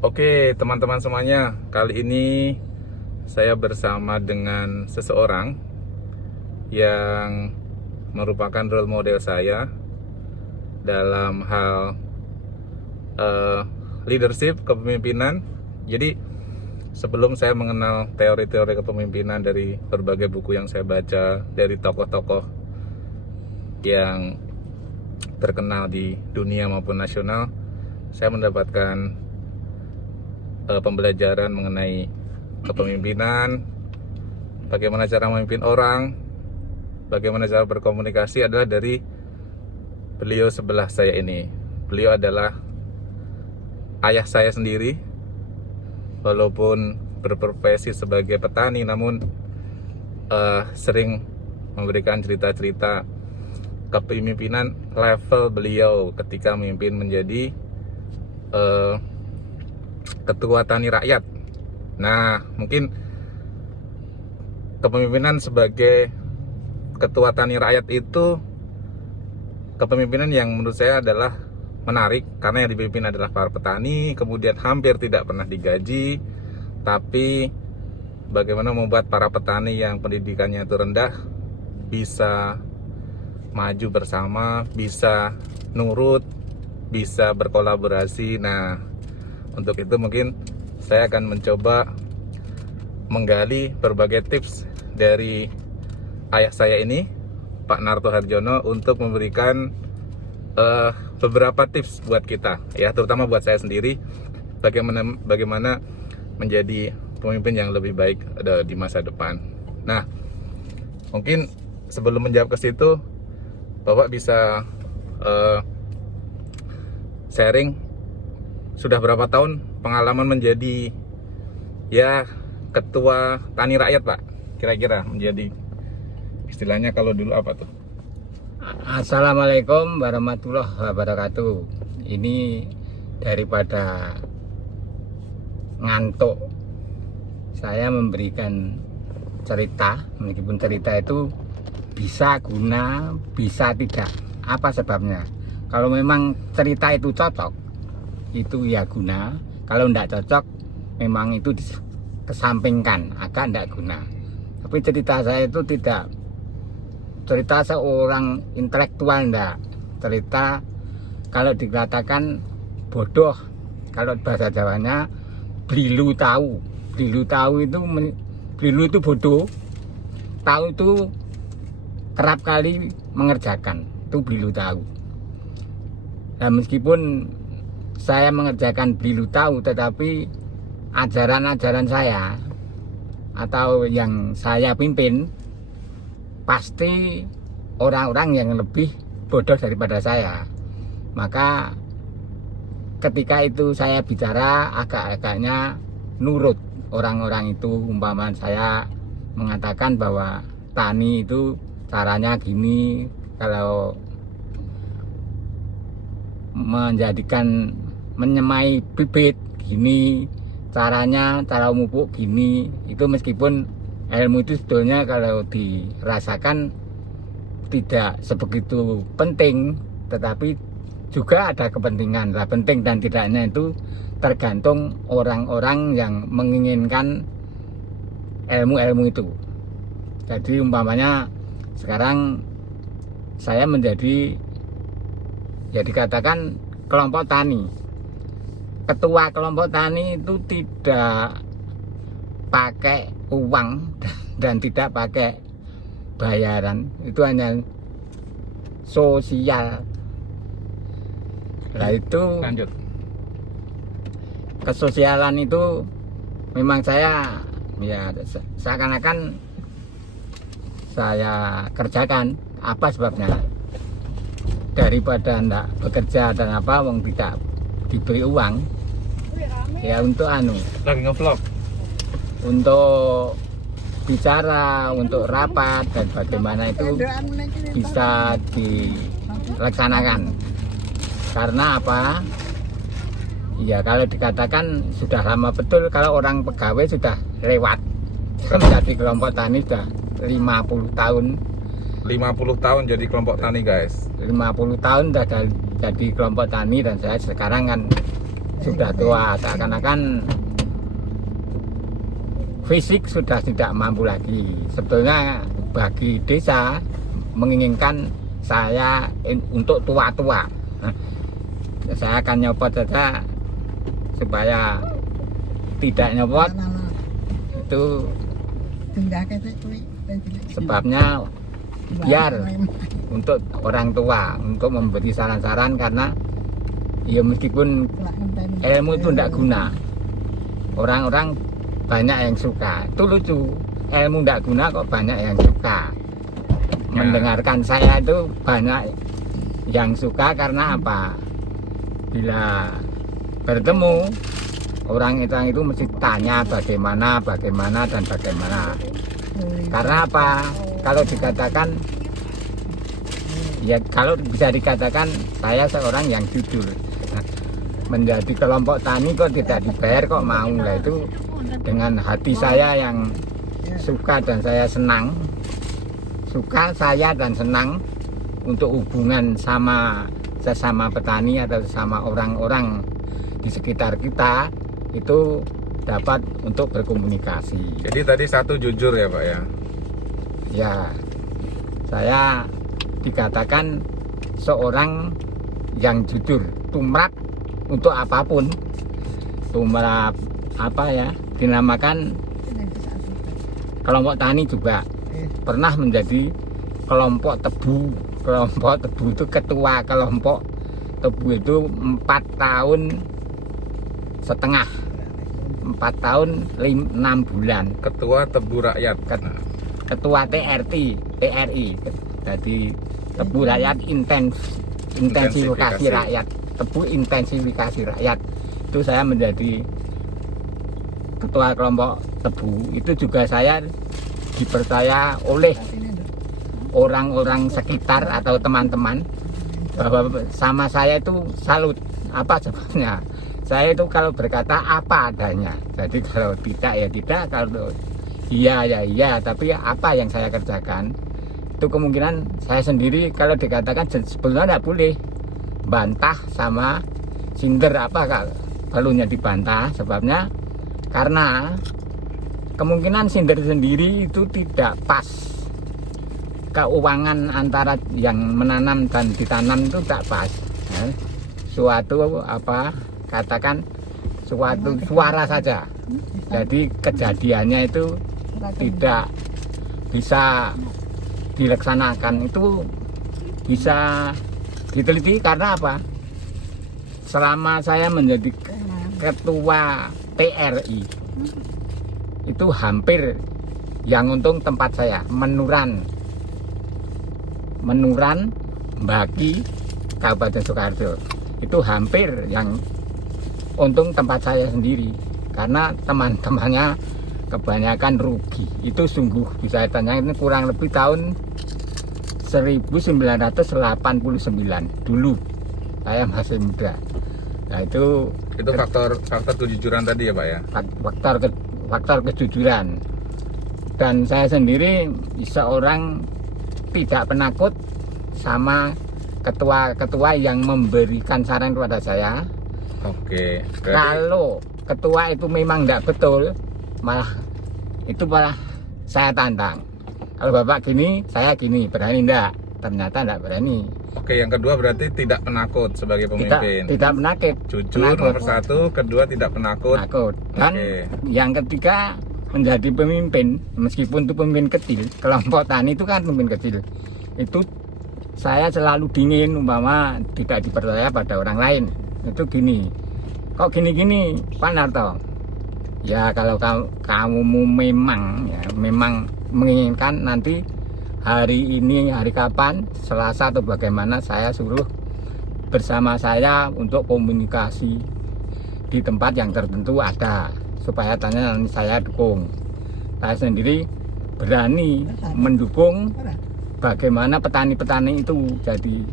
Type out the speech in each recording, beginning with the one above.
Oke, teman-teman semuanya, kali ini saya bersama dengan seseorang yang merupakan role model saya dalam hal leadership, kepemimpinan. Jadi, sebelum saya mengenal teori-teori kepemimpinan dari berbagai buku yang saya baca, dari tokoh-tokoh yang terkenal di dunia maupun nasional, saya mendapatkan pembelajaran mengenai kepemimpinan, bagaimana cara memimpin orang, bagaimana cara berkomunikasi adalah dari beliau sebelah saya ini. Beliau adalah ayah saya sendiri, walaupun berprofesi sebagai petani, namun sering memberikan cerita-cerita kepemimpinan level beliau ketika memimpin menjadi ketua tani rakyat. Nah, mungkin kepemimpinan sebagai ketua tani rakyat itu kepemimpinan yang menurut saya adalah menarik, karena yang dipimpin adalah para petani, kemudian hampir tidak pernah digaji. Tapi bagaimana membuat para petani yang pendidikannya itu rendah bisa maju bersama, bisa nurut, bisa berkolaborasi. Nah, untuk itu mungkin saya akan mencoba menggali berbagai tips dari ayah saya ini, Pak Narto Harjono, untuk memberikan beberapa tips buat kita, ya, terutama buat saya sendiri, bagaimana menjadi pemimpin yang lebih baik di masa depan. Nah, mungkin sebelum menjawab ke situ, Bapak bisa sharing sudah berapa tahun pengalaman menjadi ketua tani rakyat, Pak? Kira-kira menjadi istilahnya kalau dulu apa tuh? Assalamualaikum warahmatullahi wabarakatuh. Ini daripada ngantuk, saya memberikan cerita, meskipun cerita itu bisa guna, bisa tidak. Apa sebabnya? Kalau memang cerita itu cocok, itu ya guna. Kalau tidak cocok, memang itu dikesampingkan, agak tidak guna. Tapi cerita saya itu tidak cerita seorang intelektual, enggak. Cerita kalau dikatakan bodoh, kalau bahasa Jawanya blilu tahu. Blilu tahu itu blilu itu bodoh, tahu itu kerap kali mengerjakan, itu blilu tahu. Nah, meskipun saya mengerjakan blilu tahu, tetapi ajaran-ajaran saya atau yang saya pimpin pasti orang-orang yang lebih bodoh daripada saya. Maka ketika itu saya bicara agak-agaknya nurut orang-orang itu. Umpama saya mengatakan bahwa tani itu caranya gini, kalau menyemai bibit gini caranya, cara memupuk gini. Itu meskipun ilmu itu sebetulnya kalau dirasakan tidak sebegitu penting, tetapi juga ada kepentingan. Lah, penting dan tidaknya itu tergantung orang-orang yang menginginkan ilmu-ilmu itu. Jadi umpamanya sekarang saya menjadi, ya dikatakan kelompok tani. Ketua kelompok tani itu tidak pakai uang dan tidak pakai bayaran, itu hanya sosial. Nah, itu Lanjut. kesosialan itu memang saya, ya seakan-akan saya kerjakan. Apa sebabnya? Daripada enggak bekerja dan apa, wong tidak diberi uang, ya untuk Lagi nge-vlog. untuk bicara, untuk rapat, dan bagaimana itu bisa dilaksanakan. Karena apa? Ya kalau dikatakan sudah lama betul, kalau orang pegawai sudah lewat. Menjadi kelompok tani sudah 50 tahun. 50 tahun jadi kelompok tani, guys. 50 tahun sudah jadi kelompok tani, dan saya sekarang kan sudah tua, seakan-akan fisik sudah tidak mampu lagi. Sebetulnya bagi desa menginginkan saya untuk tua-tua. Saya akan nyopot saja supaya tidak nyopot. Itu sebabnya biar untuk orang tua, untuk memberi saran-saran, karena ya meskipun ilmu itu tidak guna, orang-orang banyak yang suka. Itu lucu, ilmu tidak guna kok banyak yang suka. Mendengarkan saya itu banyak yang suka karena apa? Bila bertemu orang itu mesti tanya bagaimana dan bagaimana. Karena apa? Kalau dikatakan, ya kalau bisa dikatakan saya seorang yang jujur. Menjadi kelompok tani kok tidak dibayar kok mau lah, itu dengan hati saya yang suka dan saya senang, suka saya dan senang untuk hubungan sama sesama petani atau sesama orang-orang di sekitar kita itu dapat untuk berkomunikasi. Jadi tadi satu jujur ya Pak ya? Ya, saya dikatakan seorang yang jujur, tumrap untuk apapun. Tumrap apa ya, dinamakan kelompok tani juga pernah menjadi kelompok tebu. Kelompok tebu itu ketua kelompok tebu itu 4 tahun setengah, 4 tahun 6 bulan. Ketua Tebu Rakyat. Ketua TRI, jadi Tebu Rakyat intensifikasi rakyat, Tebu intensifikasi rakyat. Itu saya menjadi ketua kelompok tebu. Itu juga saya dipercaya oleh orang-orang sekitar atau teman-teman bahwa sama saya itu salut. Apa sebabnya? Saya itu kalau berkata apa adanya. Jadi kalau tidak ya tidak, kalau iya ya iya, tapi apa yang saya kerjakan itu kemungkinan saya sendiri kalau dikatakan sebenarnya tidak boleh bantah sama sinder apa perlunya dibantah. Sebabnya karena kemungkinan sinder sendiri itu tidak pas. Keuangan antara yang menanam dan ditanam itu tak pas. Suatu apa, katakan suatu suara saja. Jadi kejadiannya itu tidak bisa dilaksanakan, itu bisa diteliti. Karena apa? Selama saya menjadi ketua TRI itu hampir yang untung tempat saya Menuran Baki Kabupaten Sukoharjo, itu hampir yang untung tempat saya sendiri, karena teman-temannya kebanyakan rugi. Itu sungguh bisa tanya, ini kurang lebih tahun 1989 dulu saya masih muda. Nah itu faktor kejujuran tadi ya Pak ya? Faktor kejujuran. Dan saya sendiri seorang tidak penakut sama ketua-ketua yang memberikan saran kepada saya. Oke. Kalau ketua itu memang tidak betul, malah saya tantang. Kalau Bapak gini, saya gini, berani enggak? Ternyata enggak berani. Oke, yang kedua berarti tidak penakut sebagai pemimpin. Tidak penakut. Jujur nomor satu, kedua tidak penakut. Dan yang ketiga menjadi pemimpin, meskipun itu pemimpin kecil, kelompok tani itu kan pemimpin kecil. Itu saya selalu dingin, umpama tidak dipercaya pada orang lain. Itu gini, kok gini-gini Pak Narto? Ya kalau kamu memang menginginkan nanti hari ini, hari kapan, Selasa atau bagaimana, saya suruh bersama saya untuk komunikasi di tempat yang tertentu ada, supaya tanya nanti saya dukung. Saya sendiri berani mendukung bagaimana petani-petani itu. Jadi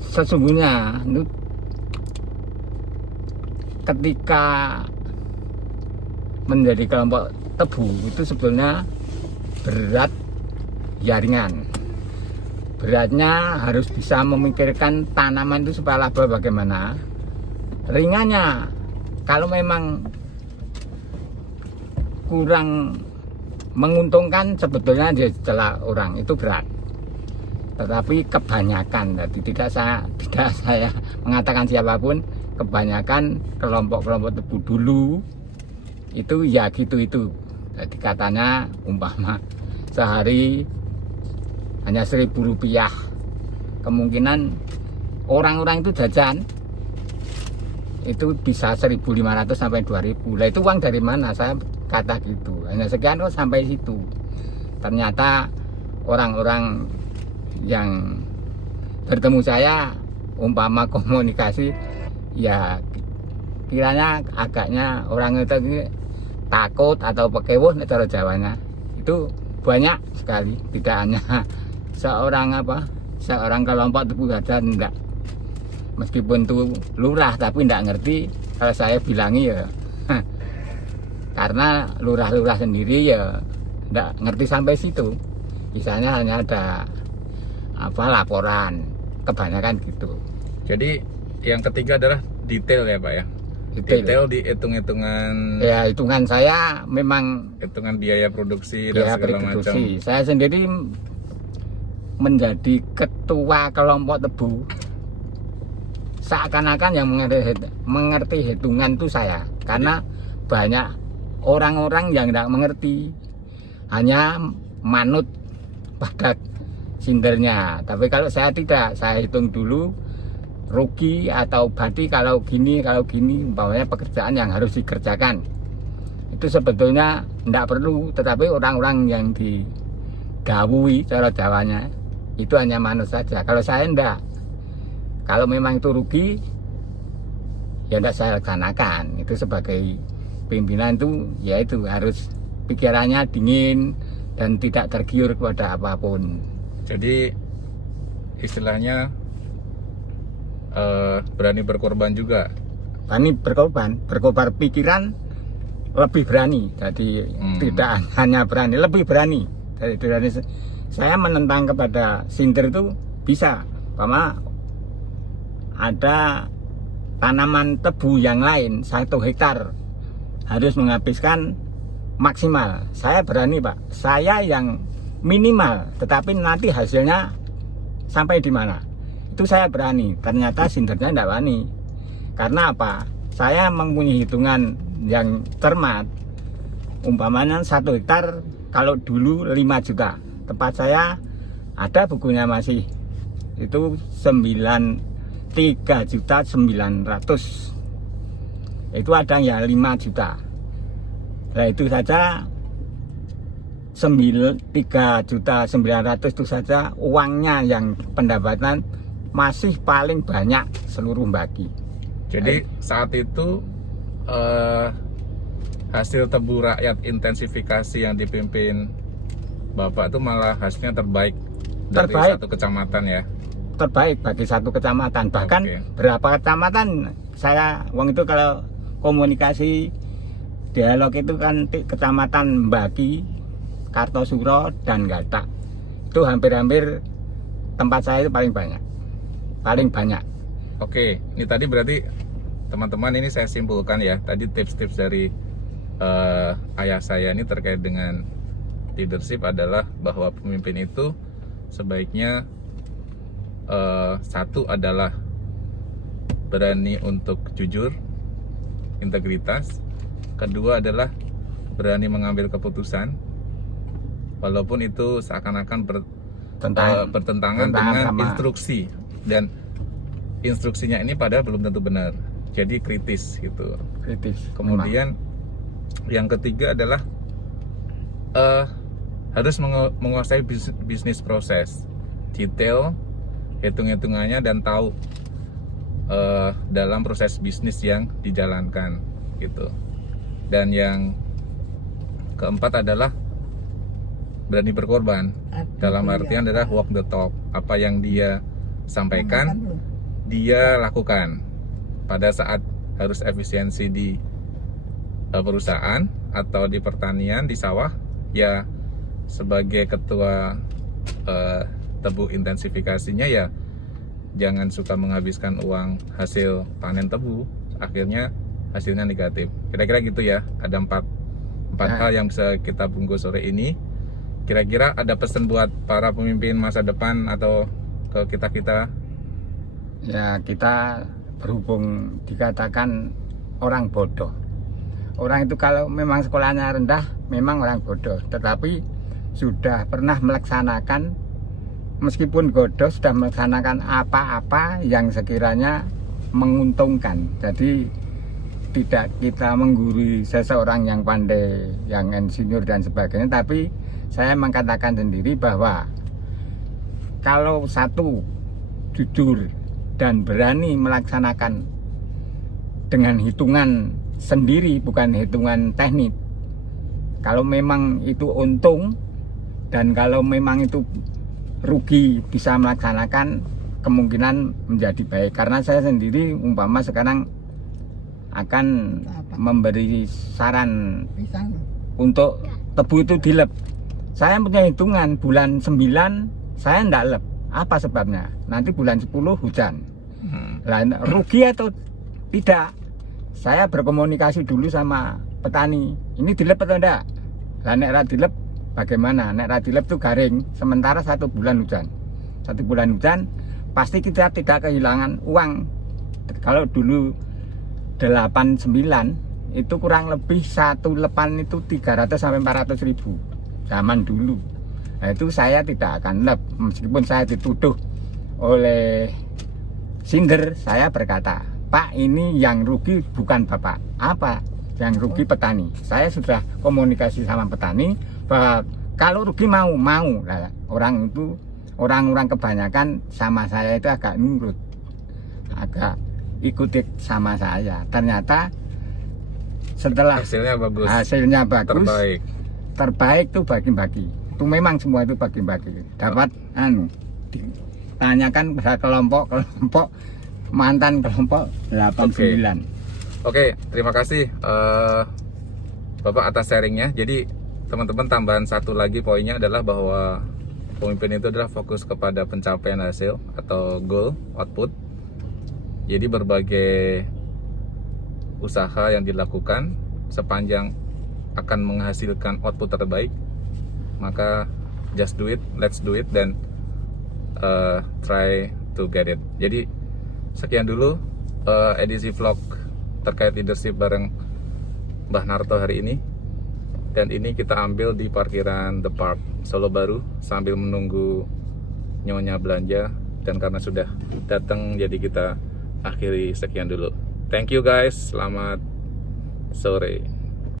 sesungguhnya ketika menjadi kelompok tebu itu sebetulnya berat ya ringan. Beratnya harus bisa memikirkan tanaman itu supaya laba bagaimana. ringannya kalau memang kurang menguntungkan sebetulnya di celah orang itu berat. Tetapi kebanyakan, jadi tidak saya mengatakan siapapun, kebanyakan kelompok-kelompok tebu dulu itu ya gitu. Jadi katanya umpama sehari hanya Rp1.000, kemungkinan orang-orang itu jajan itu bisa 1.500 sampai 2.000. Lah itu uang dari mana? Saya kata gitu. Hanya sekian kok sampai situ. Ternyata orang-orang yang bertemu saya umpama komunikasi ya kiranya agaknya orang itu takut atau pekewuh cara Jawanya itu banyak sekali, tidak hanya seorang kelompok tebu saja, enggak, meskipun itu lurah tapi enggak ngerti kalau saya bilangi ya karena lurah-lurah sendiri ya enggak ngerti sampai situ, misalnya hanya ada laporan, kebanyakan gitu. Jadi yang ketiga adalah detail ya Pak ya. Detail di hitung-hitungan. Ya hitungan saya memang hitungan biaya produksi dan segala macam. Saya sendiri menjadi ketua kelompok tebu seakan-akan yang mengerti hitungan itu saya, karena banyak orang-orang yang tidak mengerti, hanya manut pada sindernya. Tapi kalau saya tidak, saya hitung dulu rugi atau badi kalau gini, umpamanya pekerjaan yang harus dikerjakan itu sebetulnya tidak perlu, tetapi orang-orang yang digawui cara Jawanya itu hanya manut saja. Kalau saya enggak, kalau memang itu rugi ya enggak saya laksanakan. Itu sebagai pimpinan itu ya itu harus pikirannya dingin dan tidak tergiur kepada apapun. Jadi istilahnya berani berkorban juga. Berani berkorban pikiran lebih berani. Jadi tidak hanya berani, lebih berani. Jadi saya menentang kepada sinter itu bisa. Karena ada tanaman tebu yang lain 1 hektar harus menghabiskan maksimal. Saya berani Pak. Saya yang minimal, tetapi nanti hasilnya sampai di mana? Itu saya berani. Ternyata sinternya tidak berani. Karena apa? Saya mempunyai hitungan yang cermat. Umpamanya 1 hektar kalau dulu 5 juta. Tempat saya ada bukunya masih. Itu 3.900.000. Itu ada yang 5 juta. Nah itu saja 3.900.000 itu saja uangnya yang pendapatan masih paling banyak seluruh Baki. Jadi saat itu hasil tebu rakyat intensifikasi yang dipimpin Bapak itu malah hasilnya terbaik dari satu kecamatan ya. Terbaik bagi satu kecamatan, bahkan berapa kecamatan saya itu kalau komunikasi dialog itu kan kecamatan Baki, Kartosuro dan Gatak itu hampir-hampir tempat saya itu paling banyak. Oke, ini tadi berarti teman-teman ini saya simpulkan ya, tadi tips-tips dari ayah saya ini terkait dengan leadership adalah bahwa pemimpin itu sebaiknya satu adalah berani untuk jujur, integritas. Kedua adalah berani mengambil keputusan walaupun itu seakan-akan bertentangan dengan instruksi, dan instruksinya ini padahal belum tentu benar. Jadi kritis gitu. Kemudian yang ketiga adalah harus menguasai bisnis proses, detail, hitung-hitungannya, dan tahu dalam proses bisnis yang dijalankan gitu. Dan yang keempat adalah berani berkorban. Dalam artian adalah walk the talk. Apa yang dia sampaikan, dia lakukan. Pada saat harus efisiensi di perusahaan atau di pertanian, di sawah, ya sebagai ketua tebu intensifikasinya ya jangan suka menghabiskan uang hasil panen tebu akhirnya hasilnya negatif. Kira-kira gitu ya. Ada empat hal yang bisa kita bungkus sore ini. Kira-kira ada pesan buat para pemimpin masa depan atau ke kita-kita? Ya, kita berhubung dikatakan orang bodoh. Orang itu kalau memang sekolahnya rendah, memang orang bodoh. Tetapi sudah pernah melaksanakan, meskipun bodoh, sudah melaksanakan apa-apa yang sekiranya menguntungkan. Jadi tidak kita menggurui seseorang yang pandai, yang insinyur dan sebagainya, tapi saya mengatakan sendiri bahwa kalau satu jujur dan berani melaksanakan dengan hitungan sendiri, bukan hitungan teknik, kalau memang itu untung dan kalau memang itu rugi bisa melaksanakan, kemungkinan menjadi baik. Karena saya sendiri umpama sekarang akan memberi saran untuk tebu itu dilep. Saya punya hitungan bulan 9 saya enggak lep. Apa sebabnya? Nanti bulan 10 hujan. Lah rugi atau tidak? Saya berkomunikasi dulu sama petani. Ini dilep atau enggak? Lah nek ra dilep bagaimana? Nek ra dilep itu garing. Sementara 1 bulan hujan. 1 bulan hujan pasti kita tidak kehilangan uang. Kalau dulu 89 itu kurang lebih satu lepan itu 300 sampai 400 ribu zaman dulu. Nah, itu saya tidak akan lep meskipun saya dituduh oleh Sinder. Saya berkata, Pak, ini yang rugi bukan Bapak, apa yang rugi petani. Saya sudah komunikasi sama petani bahwa kalau rugi mau lah. Orang-orang kebanyakan sama saya itu agak nurut, agak ikuti sama saya. Ternyata setelah hasilnya bagus, terbaik tuh bagi-bagi. Itu memang semua itu bagi-bagi. Dapat tanyakan pada kelompok mantan kelompok 89. Oke, terima kasih Bapak atas sharingnya. Jadi teman-teman, tambahan satu lagi poinnya adalah bahwa pemimpin itu adalah fokus kepada pencapaian hasil atau goal, output. Jadi berbagai usaha yang dilakukan sepanjang akan menghasilkan output terbaik, maka just do it, let's do it, dan try to get it. Jadi sekian dulu edisi vlog terkait leadership bareng Mbah Narto hari ini. Dan ini kita ambil di parkiran The Park Solo Baru sambil menunggu nyonya belanja. Dan karena sudah datang, jadi kita akhiri sekian dulu. Thank you guys, selamat sore.